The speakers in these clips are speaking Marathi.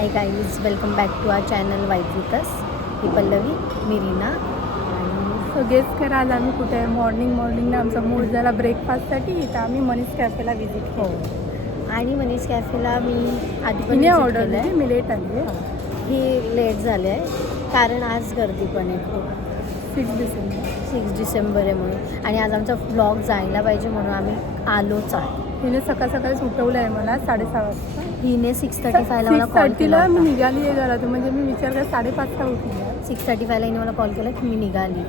High guys, welcome back to our channel vibe with us. ही पल्लवी, मी रीना. आणि सो गेस करा आज आम्ही कुठे आहे. मॉर्निंगला आमचा मूड झाला ब्रेकफास्टसाठी, तर आम्ही मनीष कॅफेला व्हिजिट हो, केली. आणि मनीष कॅफेला मी आधी पण तिने visit ऑर्डर केलं दिली, आहे. मी लेट आली आहे. ही लेट झाले आहे कारण आज गर्दी पण आहे खूप. 6 डिसेंबर 6 डिसेंबर आहे म्हणून, आणि आज आमचा व्लॉग जायला पाहिजे म्हणून आम्ही आलोच आहे. तिने सकाळीच उठवलं आहे मला 6:30 वाजता. हिने 6:35ला मला कॉल 6:30 केला मी होता. निघाली आहे घरातून, म्हणजे मी विचार कर 5:30ला उठली आहे. 6:35ला हिने मला कॉल केला की मी निघाली.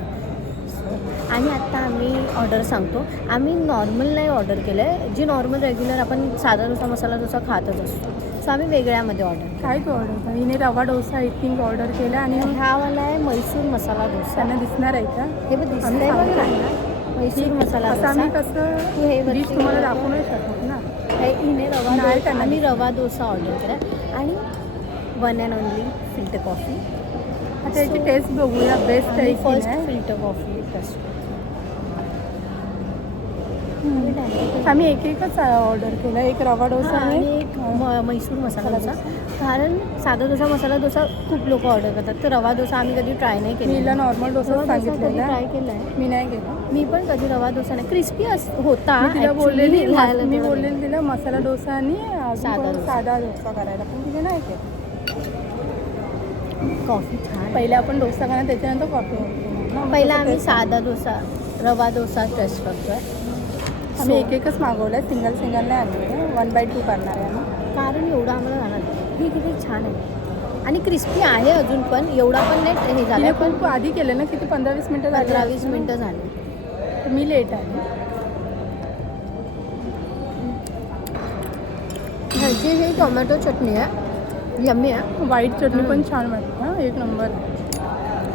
आणि आत्ता आम्ही ऑर्डर सांगतो. आम्ही नॉर्मल नाही ऑर्डर केलं आहे, जी नॉर्मल रेग्युलर आपण साधा डोसा मसाला डोसा खातच असतो, सो आम्ही वेगळ्यामध्ये ऑर्डर केलं. काय तो ऑर्डर होता? हिने रवा डोसा आय थिंक ऑर्डर केला, आणि हा वाला आहे म्हैसूर मसाला डोसा. त्यांना दिसणार आहे का? हे बघ दिसतंय बघ ना, म्हैसूर मसाला असं आम्ही डोसा. कसं तू हे डिश वरती तुम्हाला दाखवू नाही शकत ना. हे हिने रवा नाही, डोसा, त्यांना आम्ही रवा डोसा ऑर्डर केला आणि 1 and only फिल्टर कॉफी. आता याची टेस्ट बघूया, बेस्ट आहे की फर्स्ट नाही. Filter coffee taste. आम्ही एकच ऑर्डर केला, एक रवा डोसा आणि एक म्हैसूर मसाला डोसा. कारण साधा डोसा मसाला डोसा खूप लोक ऑर्डर करतात, तर रवा डोसा आम्ही कधी ट्राय नाही मी हिला केला. नॉर्मल डोसा सांगितलेला, ट्राय केला आहे मी नाही केला. मी पण कधी रवा डोसा नाही. क्रिस्पी होता मी तिला actually, बोललेली खायला मी थोडं बोललेली तिला मसाला डोसा आणि साधा साधा डोसा. डोसा करायला, पण तिने नाही केलं. कॉफी छान. पहिले आपण डोसा करणार, त्याच्यानंतर कॉफी. पहिला आम्ही साधा डोसा रवा डोसा टेस्ट करतोय. आम्ही एकच मागवलं आहे, सिंगल नाही आणलं. 1/2 करणार आहे आम्ही. कारण एवढं आम्हाला जाणार ही किती छान आहे आणि क्रिस्पी आहे अजून, पण एवढा पण नाही हे तिने झालं. पण खूप आधी केलं ना, किती 15-20 मिनटं झाली. 15-20 मिनटं झाली. तर मी लेट आहे. ह्याची ही टोमॅटो चटणी आहे, यम्मी आहे. व्हाईट चटणी पण छान वाटते. हां, एक नंबर.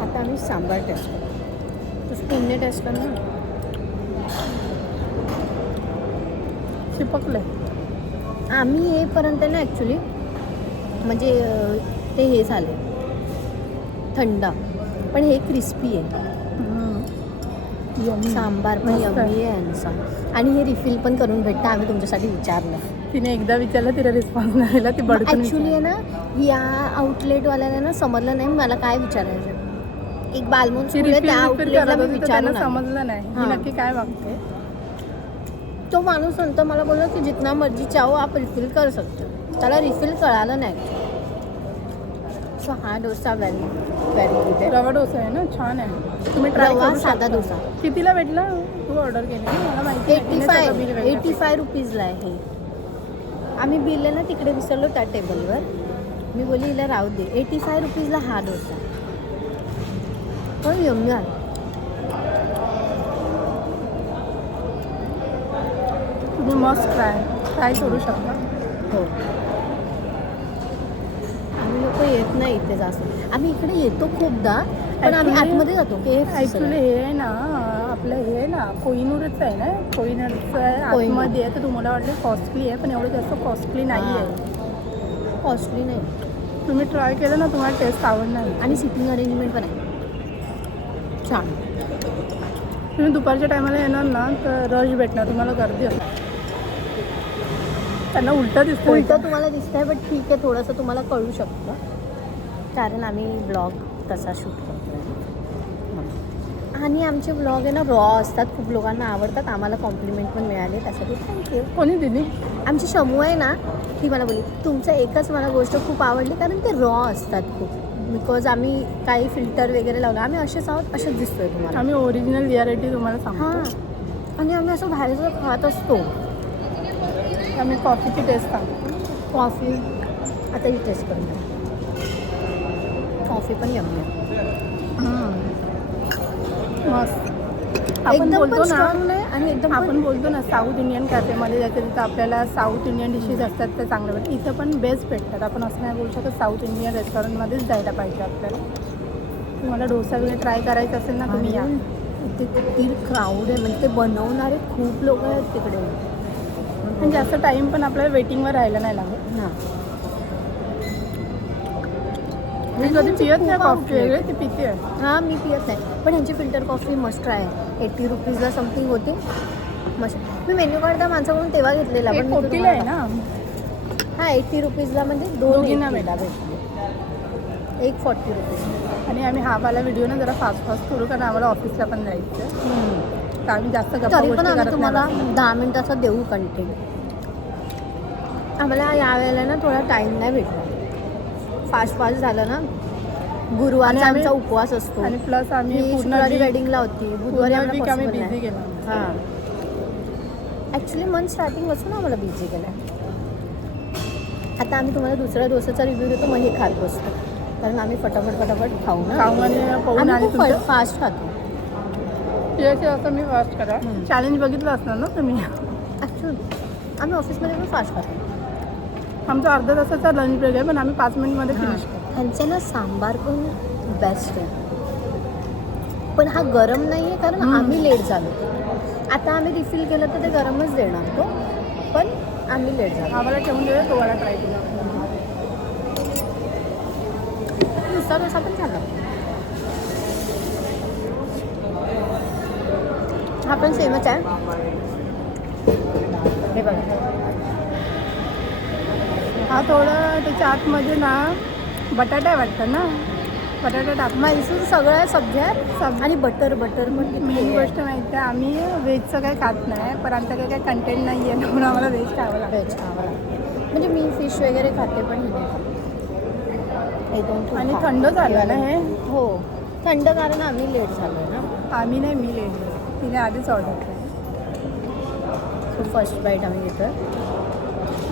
आता आम्ही सांबार टेस्ट करतो. तू स्पूनने टेस्ट कर ना. चिपकलं. आम्ही येईपर्यंत ना ॲक्च्युली म्हणजे ते हे झाले थंड, पण हे क्रिस्पी आहे. सांबार पण मस्त आहे. यम्मी आहे यांचा, आणि हे रिफिल पण करून भेटतं. आम्ही तुमच्यासाठी विचारलं. तिने एकदा विचारलं, तिला रिस्पॉन्स नाही दिला. ती बडकून ॲक्च्युली आहे ना, या आउटलेटवाल्याला ना समजलं नाही मला काय विचारायचं. एक बालमोन ती स्कूल आहे, त्या रिफिल आउटलेटला मी करत होती, तर त्यांना विचारून आले. समजलं नाही हां. की नक्की काय मागते. तो माणूस नंतर मला बोलला की जितना मर्जी चाहो आप रिफिल कर सकते हो. त्याला रिफिल कळालं नाही. सो हा डोसा व्हेरी गुड आहे. रवा डोसा आहे ना, छान आहे. तुम्ही ट्राय रवा करू साधा शकता. डोसा कितीला भेटला? तू ऑर्डर केली ना, मला माहिती नाही. तिने सगळं बिल वेगळं 85 रुपीजला आहे हे. आम्ही बिल आहे ना तिकडे विसरलो त्या टेबलवर. मी बोलली हिला राहू दे. 85 रुपीजला हा डोसा पण यम्मी आहे. तुम्ही मस्त ट्राय करू शकता. हो, आम्ही लोक येत नाही इथे जास्त. आम्ही इकडे येतो खूपदा, पण आम्ही Actually- आतमध्ये जातो. ॲक्च्युली हे आहे ना, आपलं हे आहे ना, कोहिनूरचं आहे ना, कोहिनूरचं आहे आतमध्ये आहे. तर तुम्हाला वाटलं कॉस्टली आहे, पण एवढं जास्त कॉस्टली नाही आहे. कॉस्टली नाही, तुम्ही ट्राय केलं ना, तुम्हाला टेस्ट आवडणार. आणि सिटिंग अरेंजमेंट पण आहे छान. तुम्ही दुपारच्या टायमाला येणार ना, तर रश भेटणार तुम्हाला, गर्दी असणार. त्यांना उलटं दिसतं. उलटं तुम्हाला दिसतंय, बट ठीक आहे, थोडंसं तुम्हाला कळू शकतं कारण आम्ही ब्लॉग तसा शूट करतो. आणि आमचे ब्लॉग आहे ना रॉ असतात, खूप लोकांना आवडतात. आम्हाला कॉम्प्लिमेंट पण मिळाले, त्यासाठी थँक्यू. कोणी दिली? आमची शमू आहे ना, ती मला बोलली तुमचं एकच मला गोष्ट खूप आवडली, कारण ते रॉ असतात खूप. बिकॉज आम्ही काही फिल्टर वगैरे लावलं, आम्ही असेच आहोत, असेच दिसतोय तुम्हाला. आम्ही ओरिजिनल रियालिटी तुम्हाला सांगतो. हां, आणि आम्ही असं बाहेरचं खात असतो. आम्ही कॉफीची टेस्ट सांगतो. कॉफी आता ही टेस्ट करून घ्या. कॉफी पण यम्मी आहे. मस्त. आपण एकदम बोलतो पण ना, strong नाही आणि एकदम आपण बोलतो ना साऊथ इंडियन कॅफेमध्ये जायचं, तिथं आपल्याला साऊथ इंडियन डिशेस असतात ते चांगलं भेटतं. इथं पण बेस्ट भेटतात. आपण असं नाही बोलू शकत साऊथ इंडियन रेस्टॉरंटमध्येच जायला पाहिजे आपल्याला. तुम्हाला डोसा वगैरे ट्राय करायचा असेल ना, तुम्ही या. इथे किती क्राऊड आहे, म्हणजे ते बनवणारे खूप लोक आहेत तिकडे. आणि जास्त टाईम पण आपल्याला वेटिंगवर राहायला नाही लागत. हां, मी कधी पियत नाही कॉफी वगैरे, ती पिते आहे. हां मी पियत नाही, पण ह्यांची फिल्टर कॉफी मस्ट ट्राय आहे. 80 रुपीजला समथिंग होते. मस्त. मी मेन्यू कार्ड त्या माणसाकडून तेव्हा घेतलेला, पण मी 40ला आहे ना. हां 80 रुपीजला म्हणजे दोन दोघींना इडलीला भेटले. एक 40 रुपीज. आणि आम्ही हा वाला व्हिडिओ ना जरा फास्ट करू, कारण आम्हाला ऑफिसला पण जायचं आहे. तर आम्ही जास्त गप्पा तरी पण गोष्टी आम्ही करत तुम्हाला नाही. 10 मिनिटाचा देऊ कंटेंट. आम्हाला यावेळेला ना थोडा टाईम नाही भेटला. फास्ट झालं ना. गुरुवारचा आणि आम्ही- आमचा उपवास असतो. आणि प्लस आम्ही मी पूर्ण शुक्रवारी week- वेडिंगला होती. बुधवारी पूर्ण आम्हाला week आम्ही possible बिझी नाही. गेलो. हां, ॲक्च्युली मंथ स्टार्टिंगपासून आम्हाला बिझी केलं आहे. आता आम्ही तुम्हाला दुसऱ्या डोसाचा रिव्ह्यू देतो, मग हे खात बसतो. कारण आम्ही फटाफट खाऊ ना. खाऊ आणि पाहून आणि आम्ही खूप तुमचं फास्ट खातो. याचे असं मी फास्ट करा. चॅलेंज बघितलं असणार ना तुम्ही. ॲक्च्युली आम्ही ऑफिसमध्ये पण फास्ट खातो. आमचा अर्धा तासाचा लंच ब्रेक आहे, पण आम्ही 5 मिनिटमध्ये फिनिश करतो. ह्यांचं ना सांबार पण बेस्ट आहे. पण हा गरम नाही आहे, कारण आम्ही लेट झालो. आता आम्ही रिफिल केलं तर ते गरमच देणार तो, पण आम्ही लेट झालो. आम्हाला ठेवून देऊ, तुम्हाला ट्राय केला. दुसरा डोसा पण झाला. हा पण सेमच आहे. हे बघा, हा थोडं त्याच्या आतमध्ये ना बटाटा आहे वाटतं ना. बटाटा टाक. म्हैसूर सगळ्या सब्ज्या आणि बटर पण मेन किती गोष्ट माहिती आहे, आम्ही व्हेजचं काही खात नाही, पण आमचं काही कंटेंट नाही आहे, म्हणून आम्हाला व्हेज खावं लागतं. व्हेज खावं लागतं. म्हणजे मी फिश वगैरे खाते, पण हे नाही खात. हे दोन खूप आणि खाते. थंड झालं ना हे. हो, थंड कारण आम्ही लेट झालो ना. आम्ही नाही, मी लेट झाली. तिने आधीच ऑर्डर केलं. सो फर्स्ट बाईट आम्ही घेतो.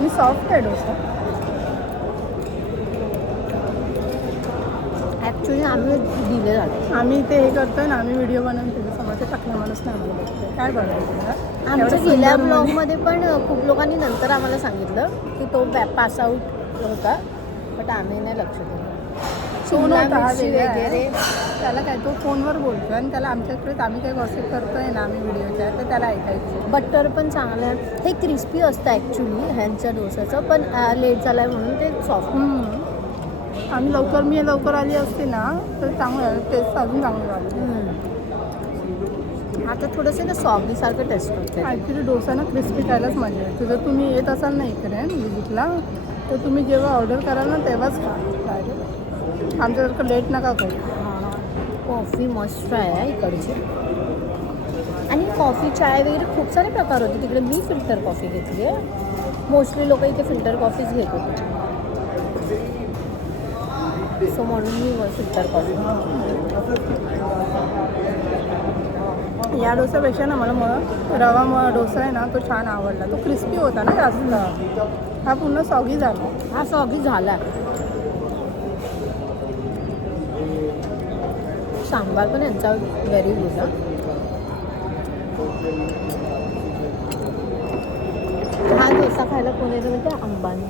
मी सॉफ्ट आहे डोसा. ॲक्च्युली आम्ही दिले झालो. आम्ही ते हे करतोय ना, आम्ही व्हिडिओ बनवून त्याच्या समोरचा टाकला माणूस नाही आम्हाला बघतोय. काय बनवायचं आमच्या गेल्या ब्लॉगमध्ये पण खूप लोकांनी नंतर आम्हाला सांगितलं की तो पास आउट होता, बट आम्ही नाही लक्ष दिलं. फोन होता हा मिरची वेगळा वगैरे आहे. त्याला काय तो फोनवर बोलतो आणि त्याला आमच्याकडे आम्ही काही गॉसिप करतोय ना आम्ही व्हिडिओच्या, तर त्याला ऐकायचं. बटर पण चांगलं आहे. हे क्रिस्पी असतं ॲक्च्युली ह्यांच्या डोसाचं, पण लेट झाला आहे म्हणून ते सॉफ्ट. आम्ही मी लवकर आली असते ना तर चांगलं टेस्ट अजून चांगलं झालं. आता थोडंसं ना सॉगीसारखं टेस्ट करते. ॲक्च्युली डोसा ना क्रिस्पी खायलाच मजा येते. जर तुम्ही येत असाल ना इकडे विजिटला, तर तुम्ही जेव्हा ऑर्डर कराल ना तेव्हाच खा डायरेक्ट. आमच्यासारखं लेट नका करू. कॉफी मस्त आहे इकडची. आणि कॉफी चाय वगैरे खूप सारे प्रकार होते तिकडे. मी फिल्टर कॉफी घेतली आहे. मोस्टली लोक इथे फिल्टर कॉफीच घेत होते, सो म्हणून मी फिल्टर कॉफी. या डोस्यापेक्षा ना मला रवा डोसा आहे ना तो छान आवडला. तो क्रिस्पी होता ना जास्त. हा पूर्ण सॉगी झाला. हा सॉगी झाला. सांबार पण यांचा व्हेरी गुड. हा डोसा खायला कोण येतं म्हणजे अंबानी.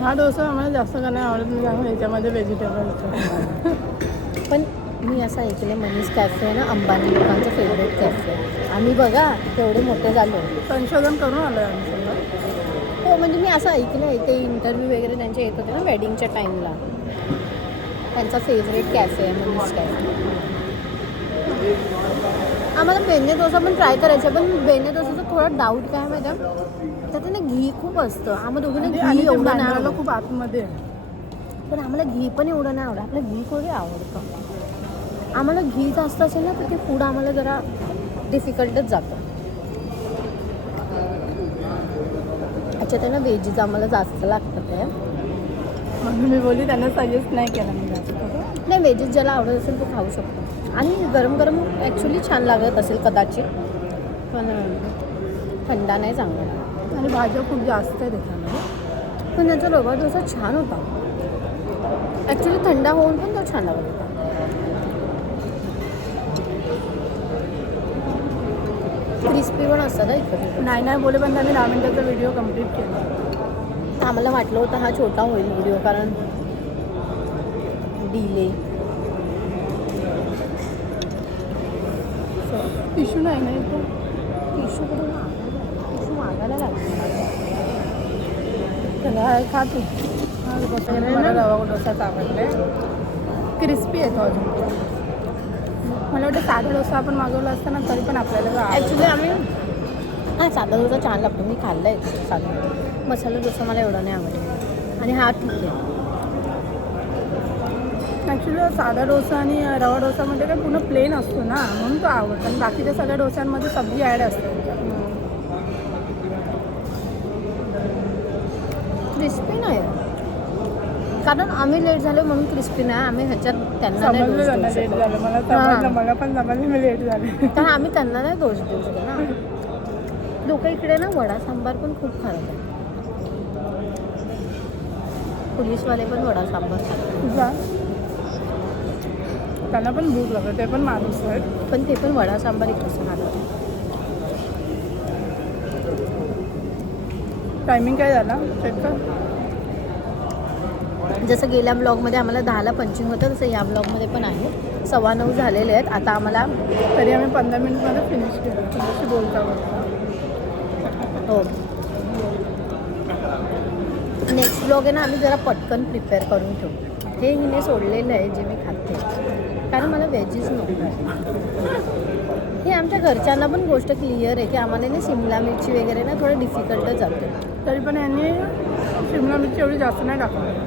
हा डोसा आम्हाला जास्त का नाही आवडत, म्हणजे आम्ही ह्याच्यामध्ये व्हेजिटेबल. पण मी असं ऐकलं मनीष कॅफे आहे ना अंबानी लोकांचं फेवरेट कॅफे. आम्ही बघा तेवढे मोठे झालो. संशोधन करून आलो आहे आम्ही सगळं. हो, म्हणजे मी असं ऐकलं आहे. ते इंटरव्ह्यू वगैरे त्यांचे येत होते ना वेडिंगच्या टाईमला. त्यांचा फेवरेट कॅफे आहे मनीष कॅफे. आम्हाला बेने डोसा पण ट्राय करायचा आहे, पण बेने डोसाचा थोडा डाऊट काय माहिती आहे, त्यात ना घी खूप असतं. आम्हाला दोघींना घी एवढं नाही बांद्राला आवडत. खूप आतमध्ये आहे. पण आम्हाला घी पण एवढं नाही आवडत. आपलं घी थोडे आवडतं. आम्हाला घी जास्त असेल ना तर ते फूड आम्हाला जरा डिफिकल्टच जातं. त्याच्यात आहे ना व्हेजीज आम्हाला जास्त लागतं ते. म्हणून मी बोलली त्यांना सजेस्ट नाही केलं मी जास्त. नाही, व्हेजीज ज्याला आवडत असेल तो खाऊ शकतो. आणि गरम गरम ॲक्च्युली छान लागत असेल कदाचित, पण थंडा नाही चांगला. आणि भाज्या खूप जास्त आहे त्याच्यामध्ये. पण त्याचा रवा डोसा छान होता. ॲक्च्युली थंड होऊन पण तो छान लागत होता. क्रिस्पी पण असतं ना इकडे. नाही बोले पण त्यांनी 10 मिनिटाचा व्हिडिओ कंप्लीट केला. आम्हाला वाटलं होतं हा छोटा होईल व्हिडिओ, कारण डिले. टिश्यू नाही ना इथं. टिश्यू कुठून टिश्यू मागायला लागतो. त्याला खातो. मला रवा डोसाच आवडला आहे. क्रिस्पी आहे तो अजून. मला वाटतं साधा डोसा आपण मागवला असता ना तरी पण आपल्याला ॲक्च्युली आम्ही साधा डोसा छान लागतो. मी खाल्ला आहे साधा. मसाला डोसा मला एवढा नाही आवडला आणि हा ठीक आहे. ॲक्च्युली साधा डोसा आणि रवा डोसामध्ये काय पूर्ण प्लेन असतो ना, म्हणून तो आवडतो. आणि बाकीच्या सगळ्या डोस्यांमध्ये सब्जी ॲड असते. क्रिस्पी नाही कारण आम्ही लेट झालो म्हणून क्रिस्पी नाही. आम्ही ह्याच्यात त्यांना नाही दोष समजलं देऊ लेट शकत. झालं, मला समजलं, मला पण समजलं मी लेट झाले. कारण आम्ही त्यांना नाही दोष देऊ शकत ना. लोक इकडे ना वडा सांबार पण खूप खात आहे. पोलीसवाले पण वडा सांबार खातात. तुझा त्यांना पण भूक लागते, ते पण माणूस आहेत. पण ते पण वडा सांबार इकडचं खातात. टायमिंग काय झाला चेक कर. जसं गेल्या ब्लॉगमध्ये आम्हाला 10ला पंचिंग होतं तसं या ब्लॉगमध्ये पण आहे. 9:15 झालेले आहेत. आता आम्हाला तरी आम्ही 15 मिनिटमध्ये फिनिश केलं तुझ्याशी बोलता बोलता. हो नेक्स्ट ब्लॉग आहे ना आम्ही जरा पटकन प्रिपेअर करून ठेवू. हे हिने सोडलेलं आहे जे मी खाते कारण मला व्हेजीच नको आहे. हे आमच्या घरच्यांना पण गोष्ट क्लिअर आहे की आम्हाला ना शिमला मिरची वगैरे ना थोडं डिफिकल्ट जाते. तरी पण यांनी शिमला मिरची एवढी जास्त नाही टाकली.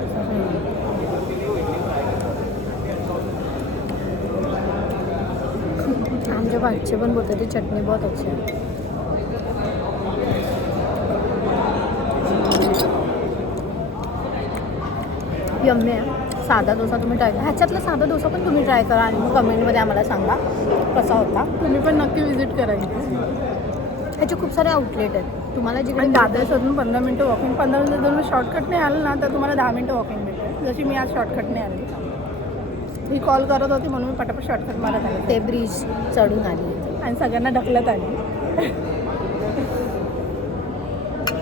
आमच्या बाटचे पण बोलतात ती चटणी बहुत अच्छी आहे. यम्मी आहे. साधा डोसा तुम्ही ट्राय करा. ह्याच्यातला साधा डोसा पण तुम्ही ट्राय करा आणि मग कमेंटमध्ये आम्हाला सांगा कसा होता. तुम्ही पण नक्की विजिट करायची. ह्याचे खूप सारे आउटलेट आहेत तुम्हाला जिकडे आणि दादरमधून 15 मिनटं वॉकिंग. 15 मिनटं जर शॉर्टकटने आलं ना तर तुम्हाला 10 मिनटं वॉकिंग मिळते. जशी मी आज शॉर्टकटने आली. ही कॉल करत होती म्हणून मी पटापट शॉर्टकट मारत आले. ते ब्रिज चढून आली आणि सगळ्यांना ढकलत आली.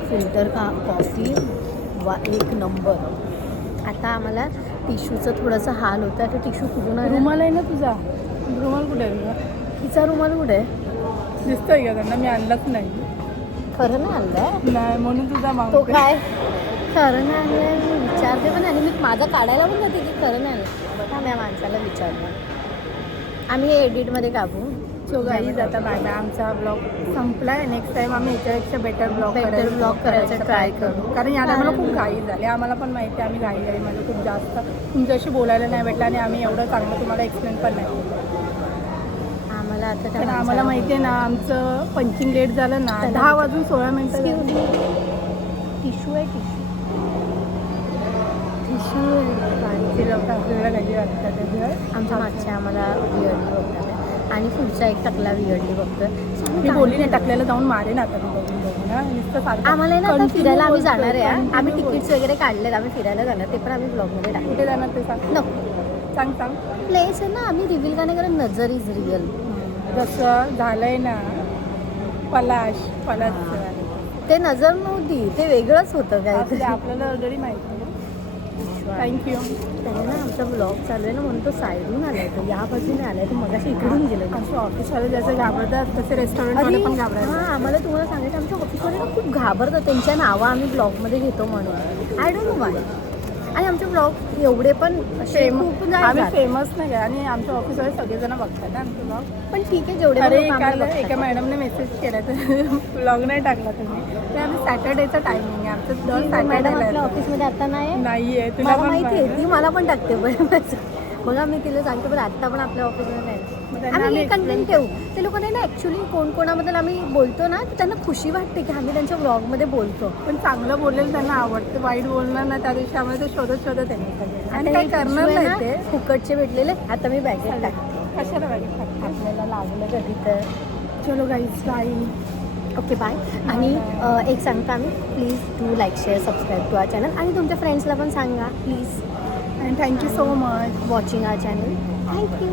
फिल्टर कॉफी एक नंबर. आता आम्हाला टिश्यूचं थोडंसं हाल होतं. आता टिश्यू कुठून आला? रुमाल आहे ना तुझा? रुमाल कुठे आहे तुझा? तिचा रुमाल कुठे आहे? दिसतोय का त्यांना? मी आणलाच नाही. खरं नाही आणलंय नाही म्हणून तुझा तो मागतो. काय खरं नाही आणलंय मी विचारते पण आणि मी माझं काढायला पण जाते की खरं नाही आणलं. हां मी माणसाला विचारलं. आम्ही हे एडिटमध्ये काढू. सो गाईज आता बाय बाय. आमचा ब्लॉग संपला आहे. नेक्स्ट टाईम आम्ही याच्यापेक्षा बेटर ब्लॉग करायचं ट्राय करू. कारण या टायमाला खूप घाई झाली. आम्हाला पण माहिती आहे आम्ही घाईमध्ये खूप जास्त तुमच्याशी बोलायला नाही भेटलं आणि आम्ही एवढं चांगलं तुम्हाला एक्सप्लेन पण नाही केलं. आम्हाला आता कारण आम्हाला माहिती आहे ना आमचं पंचिंग लेट झालं ना 10 वाजून 16 मिनटं. टिश्यू आहे टिश्यू टिश्यू लोक आपल्याला कधी वाटतात त्याच्यावर. आमच्या मागच्या आम्हाला वियर्डली बघतात आणि पुढचा एक टकला वियर्डली बघतोय. मी बोलली नाही टाकलेलं जाऊन मारेन आता मी बघून ना नुसतं सारखं. आम्हाला ना आता Continue फिरायला आम्ही बोलतोय, जाणार आहे. आम्ही continue तिकीट्स वगैरे काढलेत. आम्ही फिरायला जाणार ते पण आम्ही ब्लॉगमध्ये टाकू. कुठे जाणार ते सांग. नको सांग सांग. प्लेस आहे ना आम्ही रिव्हील का नाही करत. नजर इज रिअल. जसं झालंय ना पलाश ते नजर नव्हती ते वेगळंच होतं काय. आपल्याला ऑलरेडी माहिती आहे. थँक्यू. त्याने ना आमचा ब्लॉग चालू आहे ना म्हणून तो साईडून आलाय. तो या बाजूने आलाय. तो मगाशी इकडून गेलं. आमच्या ऑफिसवाले जसं घाबरतात तसे रेस्टॉरंटमध्ये पण घाबरायचं. हां आम्हाला तुम्हाला सांगायचं आमच्या ऑफिसवाले ना खूप घाबरतात. त्यांच्या नावं आम्ही ब्लॉगमध्ये घेतो म्हणून. I don't know Y. आणि आमचे ब्लॉग एवढे पण खूप नाही आम्ही जात. फेमस नाही आहे आणि आमच्या ऑफिसवाले सगळेजण बघतात ना आमचे ब्लॉग. पण ठीक आहे जेवढे अरे पण लोकं आम्हाला काल एका बघतात. मॅडमने मेसेज केला तर ब्लॉग नाही टाकला तुम्ही. ते आम्ही सॅटर्डेचा टायमिंग आहे आमचं. दर मॅडम आपल्या सॅटर्डेला ऑफिसमध्ये आता नाही नाही आहे. तुला मला पण माहिती आहे ती मला पण टाकते बघा मी तिला सांगते पण आत्ता पण आपल्या ऑफिसमध्ये नाही. आम्ही हे कंटेंट ठेवू. ते लोकांना ना ॲक्च्युली कोणाबद्दल आम्ही बोलतो ना तर त्यांना खुशी वाटते की आम्ही त्यांच्या ब्लॉगमध्ये बोलतो. पण चांगलं बोललेलं त्यांना आवडतं. वाईट बोलणार ना त्या दिवशी आम्हाला ते शोधत येणार. आणि काय हे करणार tissue आहे नाही ना, ते. फुकटचे भेटलेले आता मी बॅगेत टाकते. कशाला पाहिजे. आपल्याला लागलं कधी तर चलो गाईज बाय. Okay bye. आणि एक सांगता आम्ही please do like share subscribe to our channel आणि तुमच्या फ्रेंड्सला पण सांगा प्लीज. आणि thank you so much watching our channel. Thank you.